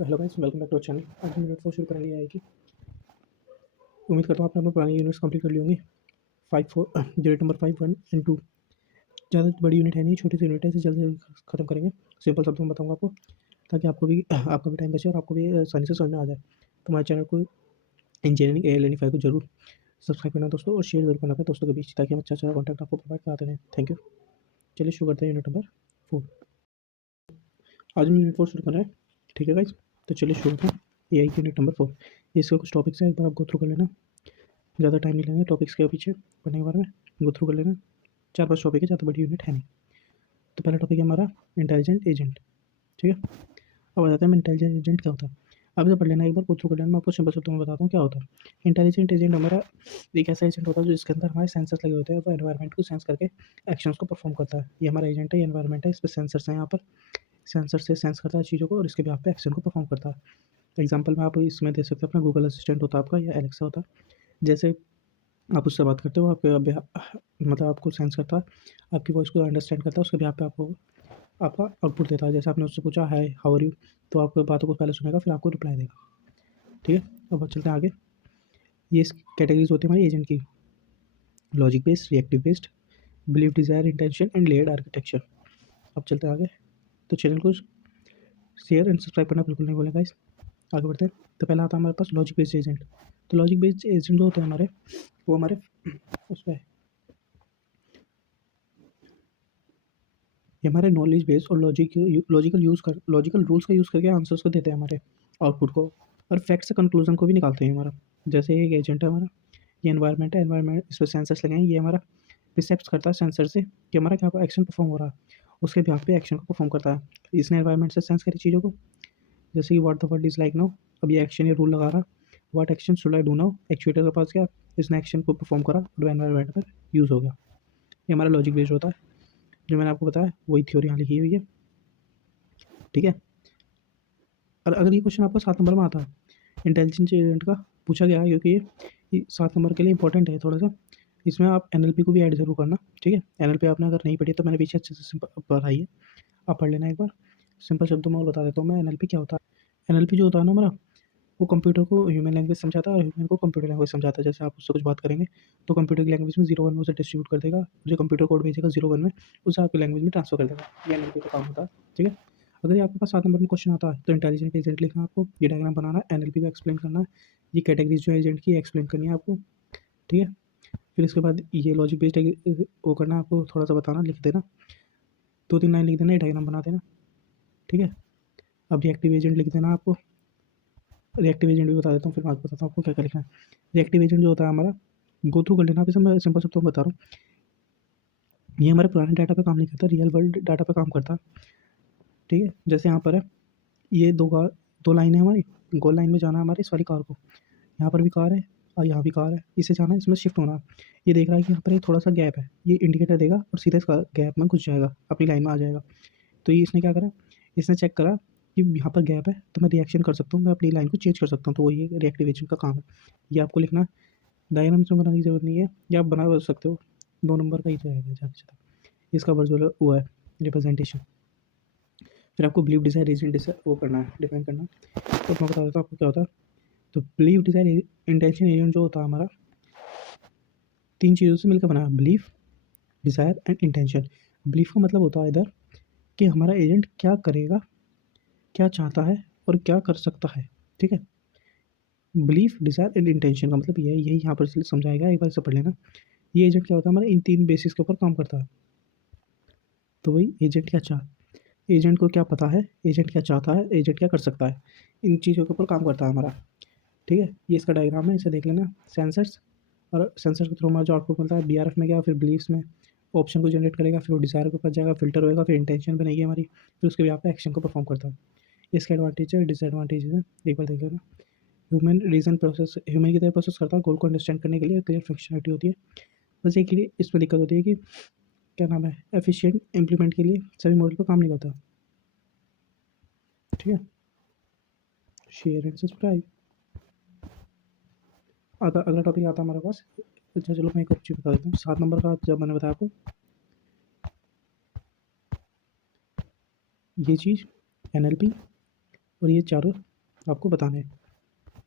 तो hello guys, welcome back to channel. आज हम यूनिट 4 शुरू करने आई कि उम्मीद करता हूँ आपने अपने पुरानी यूनिट्स कंप्लीट कर ली होंगी। 5 4 यूनिट नंबर 5 1 एंड 2 ज़्यादा बड़ी यूनिट है नहीं, छोटी सी यूनिट है, इसे जल्दी जल्दी खत्म करेंगे। सिंपल शब्दों में बताऊँगा आपको, ताकि आपको भी आपका भी टाइम बचे और आपको भी आसानी से समझ में आ जाए। तो हमारे चैनल को इंजीनियरिंग AL95 को जरूर सब्सक्राइब करना दोस्तों, और शेयर जरूर करना अपने दोस्तों के बीच, ताकि हम अच्छा कॉन्टेंट आपको प्रोवाइड कराते रहें। Thank you. चलिए शुरू करते हैं यूनिट नंबर 4। आज हम यूनिट 4 शुरू कर रहे हैं, ठीक है गाइस। तो चलिए शुरू करते हैं AI यूनिट नंबर 4। इसके कुछ टॉपिक्स हैं, एक बार आप गो थ्रू कर लेना। ज़्यादा टाइम नहीं लेंगे टॉपिक्स के पीछे पढ़ने के बारे में, गो थ्रू कर लेना। 4 5 टॉपिक है, ज़्यादा बड़ी यूनिट है नहीं। तो पहला टॉपिक है हमारा इंटेलिजेंट एजेंट, ठीक है। अब आ जाता है इंटेलिजेंट एजेंट क्या होता है। अब इसे पढ़ लेना, एक बार गो थ्रू कर लेना। मैं आपको सिंपल शब्दों में बताता हूँ क्या होता है। इंटेलिजेंट एजेंट हमारा एक ऐसा एजेंट होता है जो जिसके अंदर हमारे सेंसर्स लगे होते हैं, वो एनवायरनमेंट को सेंस करके एक्शंस को परफॉर्म करता है। ये हमारा एजेंट है, ये एनवायरनमेंट है, इस पर सेंसर्स हैं। यहाँ पर सेंसर से सेंस करता है चीज़ों को और इसके बेहाफ पे एक्शन को परफॉर्म करता है। एग्जाम्पल में आप इसमें दे सकते हैं अपना गूगल असिस्टेंट होता है आपका, या एलेक्सा होता है। जैसे आप उससे बात करते हो, आपके मतलब आपको सेंस करता है, आपकी वॉइस को अंडरस्टैंड करता है, उसके बेहाफ पे आपको आपका आउटपुट देता है। जैसे आपने उससे पूछा हाय हाउ आर यू, तो आपको बातों को पहले सुनेगा, फिर आपको रिप्लाई देगा, ठीक है। अब चलते हैं आगे। ये कैटेगरीज होती है हमारी एजेंट की: logic based, reactive based, belief, desire, intention and layered architecture. अब चलते हैं आगे। तो चैनल को शेयर एंड सब्सक्राइब करना बिल्कुल नहीं भूलें गाइस। आगे बढ़ते हैं। तो पहला आता है हमारे पास लॉजिक बेस्ड एजेंट। तो लॉजिक बेस्ड एजेंट जो होते हैं हमारे, वो हमारे उस पर ये हमारे नॉलेज बेस और लॉजिकल रूल्स का यूज़ करके आंसर्स को देते हैं हमारे आउटपुट को, और फैक्ट से कंक्लूजन को भी निकालते हैं हमारा। जैसे एक एजेंट है हमारा, ये एनवायरनमेंट है, एनवायरनमेंट इस पर सेंसर्स लगे हैं, ये हमारा रिसेप्ट करता है सेंसर से कि हमारा क्या एक्शन परफॉर्म हो रहा है, उसके बिहाफ पे एक्शन को परफॉर्म करता है। इसने एनवायरनमेंट से सेंस करी चीज़ों को, जैसे कि what the world is like now. अब ये एक्शन, ये रूल लगा रहा, what action should I do now. Actuator के पास गया, इसने एक्शन को परफॉर्म करा और एनवायरनमेंट पर यूज़ हो गया। ये हमारा लॉजिक बेस्ड होता है। जो मैंने आपको बताया वही थ्योरी यहाँ लिखी हुई है, ठीक है। और अगर ये क्वेश्चन आपको 7 नंबर में आता है, इंटेलिजेंस एजेंट का पूछा गया है, क्योंकि ये 7 नंबर के लिए इंपॉर्टेंट है थोड़ा सा। इसमें आप NLP को भी ऐड जरूर करना, ठीक है। NLP आपने अगर नहीं पढ़ी तो मैंने पीछे अच्छे से पढ़ाई है, आप पढ़ लेना एक बार। सिंपल शब्दों में और बता देता हूँ मैं NLP क्या होता है। NLP जो होता है ना हमारा, वो कंप्यूटर को ह्यूमन लैंग्वेज समझाता है और ह्यूमन को कंप्यूटर लैंग्वेज समझाता है। जैसे आप उससे कुछ बात करेंगे तो कंप्यूटर की लैंग्वेज में 0 1 में उसे डिस्ट्रीब्यूट कर देगा, जो कंप्यूटर कोड भेजेगा 0 1 में, उसे आपकी लैंग्वेज में ट्रांसफर कर देगा। ये NLP का काम होता है, ठीक है। अगर ये आपके पास 7 नंबर में क्वेश्चन आता है, तो इंटेलिजेंट एजेंट लिखना है आपको, ये डायग्राम बनाना है, NLP को एक्सप्लेन करना है, ये कैटेगरीज जो एजेंट की एक्सप्लेन करनी है आपको, ठीक है। फिर इसके बाद ये लॉजिक बेस्ड वो करना है आपको, थोड़ा सा बताना, लिख देना, 2 3 लाइन लिख देना, ये डायग्राम बना देना, ठीक है। अब रिएक्टिव एजेंट लिख देना आपको। रिएक्टिव एजेंट भी बता देता हूँ, फिर मैं आपको बताता हूँ आपको क्या क्या लिखना है। रिएक्टिव एजेंट जो होता है हमारा, गो थ्रू कर लेना। अभी से मैं सिंपल शब्दों में बता रहा हूँ, ये हमारे पुराने डाटा पे काम नहीं करता, रियल वर्ल्ड डाटा पे काम करता है, ठीक है। जैसे यहाँ पर है, ये 2 लाइन है हमारी, गोल लाइन में जाना है हमारी इस वाली कार को, यहाँ पर भी कार है और यहाँ भी कार है, इसे जाना है, इसमें शिफ्ट होना है। ये देख रहा है कि यहाँ पर एक थोड़ा सा गैप है, ये इंडिकेटर देगा और सीधे इस गैप में घुस जाएगा, अपनी लाइन में आ जाएगा। तो ये इसने क्या करा, इसने चेक करा कि यहाँ पर गैप है, तो मैं रिएक्शन कर सकता हूँ, मैं अपनी लाइन को चेंज कर सकता हूँ। तो वही रिएक्टिव एजेंट का काम है। ये आपको लिखना है, डायग्राम में बनाने की जरूरत नहीं है, या आप बना सकते हो, 2 नंबर का ही जाएगा ज़्यादा से ज़्यादा। इसका वर्चुअल वो है रिप्रेजेंटेशन। फिर आपको बिलीव, डिजायर, एजेंट वो करना है, डिफाइन करना है। तो मैं बता देता हूँ आपको क्या होता है। तो बिलीव, डिजायर, इंटेंशन, एजेंट जो होता है हमारा, 3 चीज़ों से मिलकर बना है: believe, desire and intention. Believe का मतलब होता है इधर कि हमारा एजेंट क्या करेगा, क्या चाहता है और क्या कर सकता है, ठीक है। बिलीफ, डिजायर एंड इंटेंशन का मतलब ये है, यही यहाँ पर समझाएगा, एक बार इसे पढ़ लेना। ये एजेंट क्या होता है हमारा, इन 3 बेसिस के ऊपर काम करता है। तो वही एजेंट क्या एजेंट को क्या पता है, एजेंट क्या चाहता है, एजेंट क्या कर सकता है, इन चीज़ों के ऊपर काम करता है हमारा, ठीक है। ये इसका डायग्राम है, इसे देख लेना। सेंसर्स, और सेंसर के थ्रू हमारा जो आउटपुट मिलता है, BRF में गया, फिर बिलीव्स में ऑप्शन को जनरेट करेगा, फिर वो डिजायर के ऊपर जाएगा, फिल्टर होएगा, फिर इंटेंशन बनेगी हमारी, फिर उसके यहाँ पे एक्शन को परफॉर्म करता है। इसके एडवांटेज है, डिसएडवांटेज है, एक बार देख लेना। ह्यूमन की तरह प्रोसेस करता है, गोल को अंडरस्टैंड करने के लिए क्लियर फंक्शनलिटी होती है। बस एक ही इसमें दिक्कत होती है कि क्या नाम है, एफिशिएंट इम्प्लीमेंट के लिए सभी मॉडल पर काम नहीं करता, ठीक है। Share and subscribe. अगला टॉपिक आता है हमारे पास। अच्छा चलो मैं एक और चीज़ बता देता हूँ। 7 नंबर का जब मैंने बताया आपको, ये चीज़ NLP और ये चारों आपको बताना है,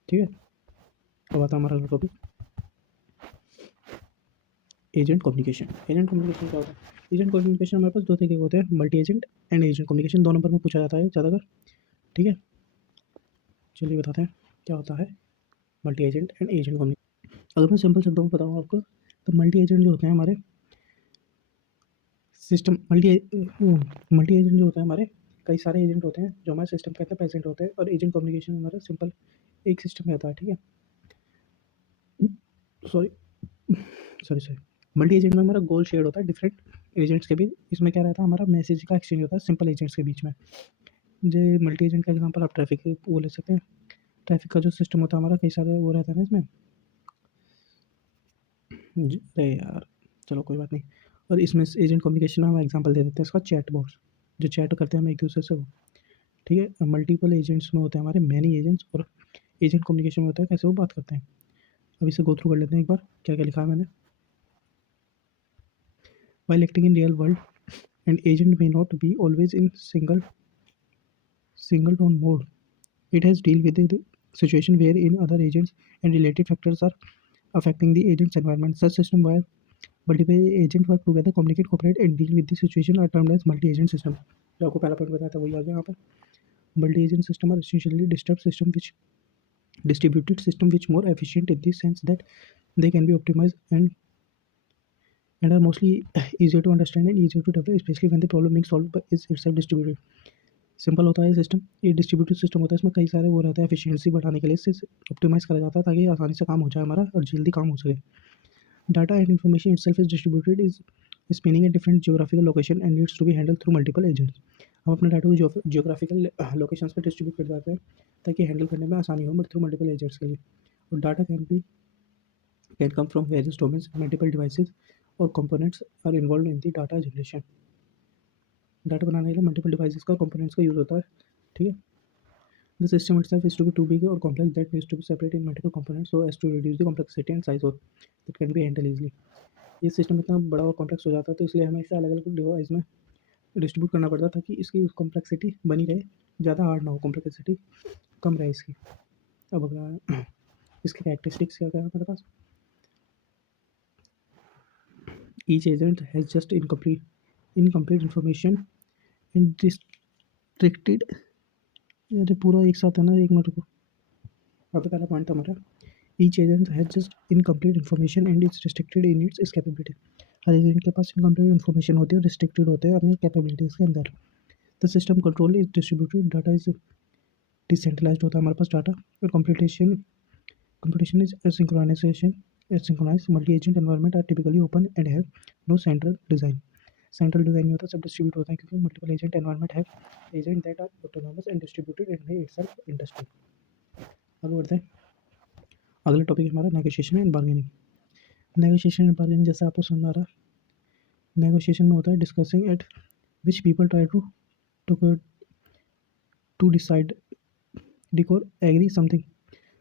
ठीक है। अब आता है हमारा अगला topic, agent communication. Agent communication क्या होता है? एजेंट कम्युनिकेशन हमारे पास दो तरीके के होते हैं, multi agent and agent communication. 2 number में पूछा जाता है ज़्यादातर, ठीक है। चलिए बताते हैं क्या होता है multi agent and agent communication. अगर मैं सिंपल शब्दों में बताऊँ आपको, तो मल्टी एजेंट जो होते हैं हमारे सिस्टम, मल्टी एजेंट जो होता है हमारे, कई सारे एजेंट होते हैं जो हमारे सिस्टम के अंदर प्रेजेंट होते हैं, और एजेंट कम्युनिकेशन हमारा सिंपल एक सिस्टम रहता है, ठीक है। Sorry sorry sorry multi agent में हमारा गोल शेयर होता है डिफरेंट एजेंट्स के बीच। इसमें क्या रहता है, हमारा मैसेज का एक्सचेंज होता है सिंपल एजेंट्स के बीच में। जो मल्टी एजेंट का एग्जांपल आप ट्रैफिक वो ले सकते हैं। ट्रैफिक का जो सिस्टम होता है हमारा, कई सारे वो रहता है ना इसमें। अरे यार, चलो कोई बात नहीं। और इसमें एजेंट कम्युनिकेशन में हम एग्जांपल दे देते हैं इसका, चैट बॉक्स, जो चैट करते हैं हम एक दूसरे से वो, ठीक है। मल्टीपल एजेंट्स में होते हैं हमारे मैनी एजेंट्स, और एजेंट कम्युनिकेशन में होता है कैसे वो बात करते हैं। अब इसे गो थ्रू कर लेते हैं एक बार, क्या क्या लिखा है मैंने। While acting in real world, an agent may not be always in single tone mode. It has deal with the situation wherein other agents and related factors are affecting the agent's environment. Such system where multiple agents work together, communicate, cooperate, and deal with the situation are termed as multi-agent system. जो आपको पहला point बताया था वही आ गया यहाँ पर। Multi agent system are essentially distributed system which more efficient in the sense that they can be optimized and are mostly easier to understand and easier to develop, especially when the problem being solved is itself distributed. Simple होता है system, ये distributed system होता है, इसमें कई सारे वो रहता है, एफिशिएंसी बढ़ाने के लिए इससे ऑप्टिमाइज़ करा जाता है ताकि आसानी से काम हो जाए हमारा और जल्दी काम हो सके। Data and information itself is distributed is spanning a different geographical location and needs to be handle through multiple agents. हम अपने डाटा को जियोग्राफिकल लोकेशंस पे डिस्ट्रीब्यूट कर जाते हैं ताकि हैंडल करने में आसानी हो, बट थ्रू मल्टीपल एजेंट्स के लिए। और data can come from various domains, multiple devices और components are involve in the data generation. Data बनाने के लिए मल्टीपल डिवाइसेस का कंपोनेंट्स का यूज़ होता है, ठीक है। The system itself is to be too big or complex that needs to be separated in multiple components so as to reduce the complexity and size, or that can be handled easily. ये system इतना बड़ा और complex हो जाता है तो इसलिए हमें इसे अलग अलग डिवाइस में डिस्ट्रीब्यूट करना पड़ता है ताकि इसकी कॉम्प्लेक्सिटी बनी रहे, ज़्यादा हार्ड ना हो, कॉम्प्लेक्सिटी कम रहे इसकी। अब अगला इसके कैरेक्टरिस्टिक्स क्या क्या है हमारे पास। Each agent has just incomplete information and restricted. अरे पूरा एक साथ है ना, एक मिनट को। अब पहला पॉइंट था हमारा, each agent has just incomplete information and it's restricted in its capability. Her agent के पास इनकम्प्लीट इन्फॉर्मेशन होती है और रिस्ट्रिक्टेड होते हैं अपनी कैपेबिलिटीज़ के अंदर। The system control is distributed, data is decentralised होता है हमारे पास डाटा, और competition is synchronise. Multi agent environment are typically open and have no central design नहीं होता, सब डिस्ट्रीब्यूट होता है क्योंकि मल्टीपल एजेंट एनवायरनमेंट है, agent that are autonomous and distributed in itself industry. आगे बढ़ते हैं, अगला टॉपिक हमारा negotiation and bargaining. Negotiation and bargaining जैसा आपको समझ आ रहा है, नेगोशिएशन में होता है discussing at which people try to to decide decor agree something.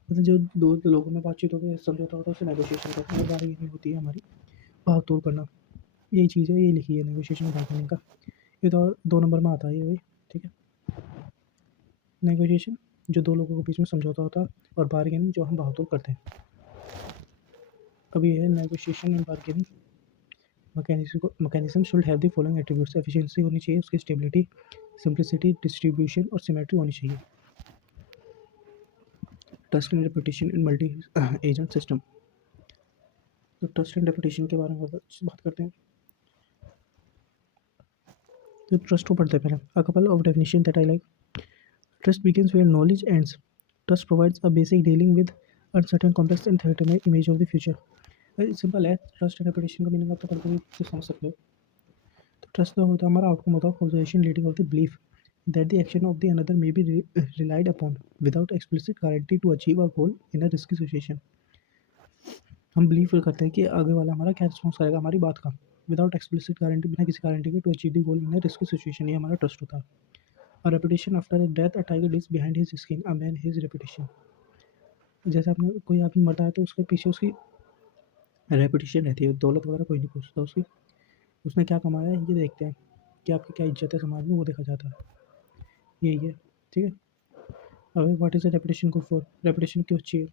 मतलब जो दो लोगों में बातचीत होती है, समझौता होता है, उसे नेगोशिएशन करते हैं। बार्गेनिंग होती है हमारी भाव तोड़ करना, यही चीज़ है, ये लिखी है नेगोशिएशन और बार्गेनिंग का। ये तो 2 नंबर में आता है ये भाई, ठीक है। नेगोशिएशन जो दो लोगों के बीच में समझौता होता है, और बार्गेनिंग जो हम भाव तोड़ करते हैं। अब ये है negotiation and bargaining mechanism should have the following attributes. Efficiency होनी चाहिए, उसकी स्टेबिलिटी, सिंप्लिसिटी, डिस्ट्रीब्यूशन और सिमेट्री होनी चाहिए। Trust and reputation in multi agent system. तो ट्रस्ट एंड रेपुटेशन के बारे में बात करते हैं। तो ट्रस्ट को पढ़ते हैं पहले। A couple of definition that I like. Trust begins where knowledge ends. Trust provides a basic dealing with uncertain, complex and threatening image of the future. Simple है, ट्रस्ट एंड रेपुटेशन का meaning आप तो कभी कभी से समझ सकते हो। तो ट्रस्ट का होता है हमारा आउटकम होता है position leading of the belief that the action of the another may be relied upon without explicit guarantee to achieve a goal in a risky situation. हम बिलीव करते हैं कि आगे वाला हमारा क्या रिस्पॉन्स करेगा हमारी बात का, विदाउट एक्सप्लिसिट गारंटी, बिना किसी गारंटी के, to achieve the goal in a risky situation. ये हमारा ट्रस्ट होता है। और reputation after death, a tiger is behind his skin, a man his reputation. जैसे आपने कोई आदमी मरता है तो उसके पीछे उसकी रेपुटेशन रहती है, दौलत वगैरह कोई नहीं पूछता उसकी, उसने क्या कमाया है ये देखते हैं कि आपकी क्या इज्जत है समाज में, वो देखा जाता है, यही है, ठीक है। अब what is the reputation good for? Reputation क्यों अच्छी है?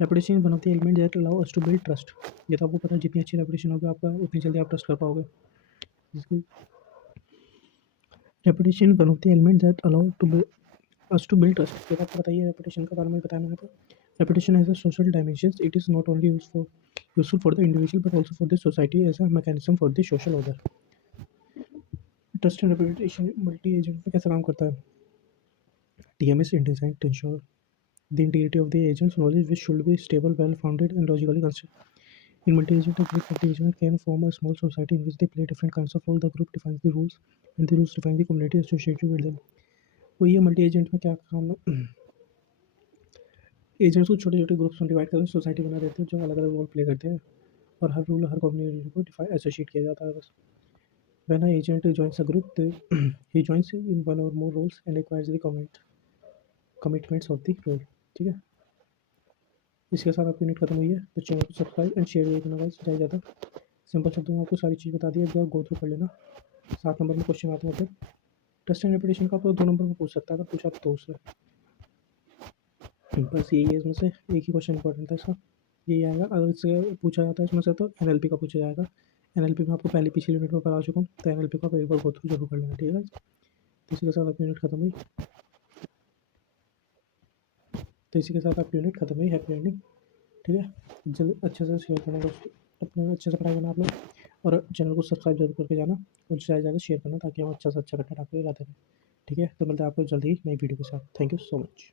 Reputation is one of the element that allow us to build trust. ये तो आपको पता है, जितनी अच्छी रेपुटेशन होगी आपका उतनी जल्दी आप ट्रस्ट कर पाओगे। Reputation one of the element that allow to us to build trust. ये आपको बताइए, रेपुटेशन के बारे में बताया मैंने आपको। Reputation has a social dimensions. It is not only useful for the individual but also for the society as a mechanism for the social order. Trust and reputation multi agent में कैसे काम करता है? TMS is designed to ensure the integrity of the agent's knowledge, which should be stable, well-founded, and logically consistent. In multi-agent, a group of the agent can form a small society in which they play different kinds of roles. The group defines the rules, and the rules define the community associated with them. तो ये multi agent में क्या काम है? Agents को छोटे छोटे groups में डिवाइड करके सोसाइटी बना देते हैं जो अलग अलग रोल प्ले करते हैं, और हर रूल हर कम्युनिटी को डिफाइन एसोसिएट किया जाता है बस। When an agent joins a group, he joins in one or more roles and acquires the commitments of the role। ठीक है, इसके साथ आपकी यूनिट खत्म हुई है। तो चैनल को सब्सक्राइब एंड शेयर भी करना गाइस, ज़्यादा सिंपल शब्दों में आपको सारी चीज़ बता दी है, एक बार गो थ्रू कर लेना। 7 नंबर में क्वेश्चन आते हैं। फिर ट्रस्ट एंड रेपुटेशन का आपको 2 नंबर में पूछ सकता है, अगर पूछा तो उससे बस यही है। इसमें से एक ही क्वेश्चन इंपॉर्टेंट था इसका, यही आएगा। अगर इससे पूछा जाता है इसमें से तो NLP का पूछा जाएगा। NLP में आपको पहले पिछली यूनिट में पढ़ा चुका हूँ, तो NLP को आप एक बार गो थ्रू जरूर कर लेना, ठीक है। तो इसी के साथ आपकी यूनिट खत्म हुई। हैप्पी एंडिंग, ठीक है। जल्द अच्छे से शेयर करना दोस्तों, अपने अच्छे से पढ़ाई करना आप लोग, और चैनल को सब्सक्राइब जरूर करके जाना, और ज़्यादा से ज़्यादा शेयर करना ताकि हम अच्छा से अच्छा कंटेंट आपको लाते रहें, ठीक है। तो मिलते हैं आपको जल्दी ही नई वीडियो के साथ। Thank you so much.